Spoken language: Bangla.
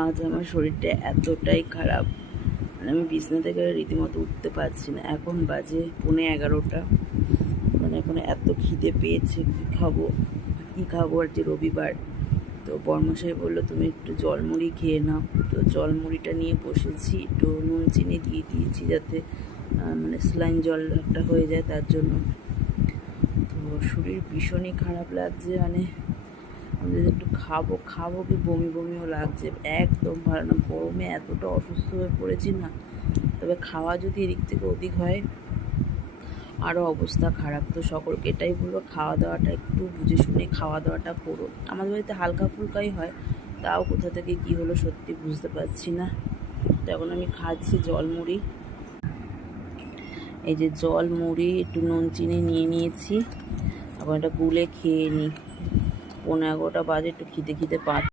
আজ আমার শরীরটা এতটাই খারাপ, মানে আমি বিছানা থেকে রীতিমতো উঠতে পারছি না। এখন বাজে 11:45। মানে এখন এত খিদে পেয়েছে, কী খাবো আর যে রবিবার। তো বর্মশাই বললো তুমি একটু জলমুড়ি খেয়ে নাও। তো জলমুড়িটা নিয়ে বসেছি, একটু নুন চিনি দিয়ে দিয়েছি যাতে মানে স্যালাইন জল একটা হয়ে যায় তার জন্য। তো শরীর ভীষণই খারাপ লাগছে, মানে আমি যদি একটু খাবো কি বমি বমিও লাগছে, একদম ভালো না। গরমে এতটা অসুস্থ হয়ে পড়েছি না, তবে খাওয়া যদি এদিক থেকে ওদিক হয় আরও অবস্থা খারাপ। তো সকলকে এটাই বলবো, খাওয়া দাওয়াটা একটু বুঝে শুনে খাওয়া দাওয়াটা করো। আমাদের বাড়িতে হালকা ফুলকাই হয়, তাও কোথা থেকে কী হলো সত্যি বুঝতে পারছি না। তো এখন আমি খাচ্ছি জলমুড়ি। এই যে জলমুড়ি একটু নুন চিনি নিয়ে নিয়েছি, এখন এটা গুলে খেয়ে নিই। 11:15 বাজে, একটু খিদে পাচ্ছে।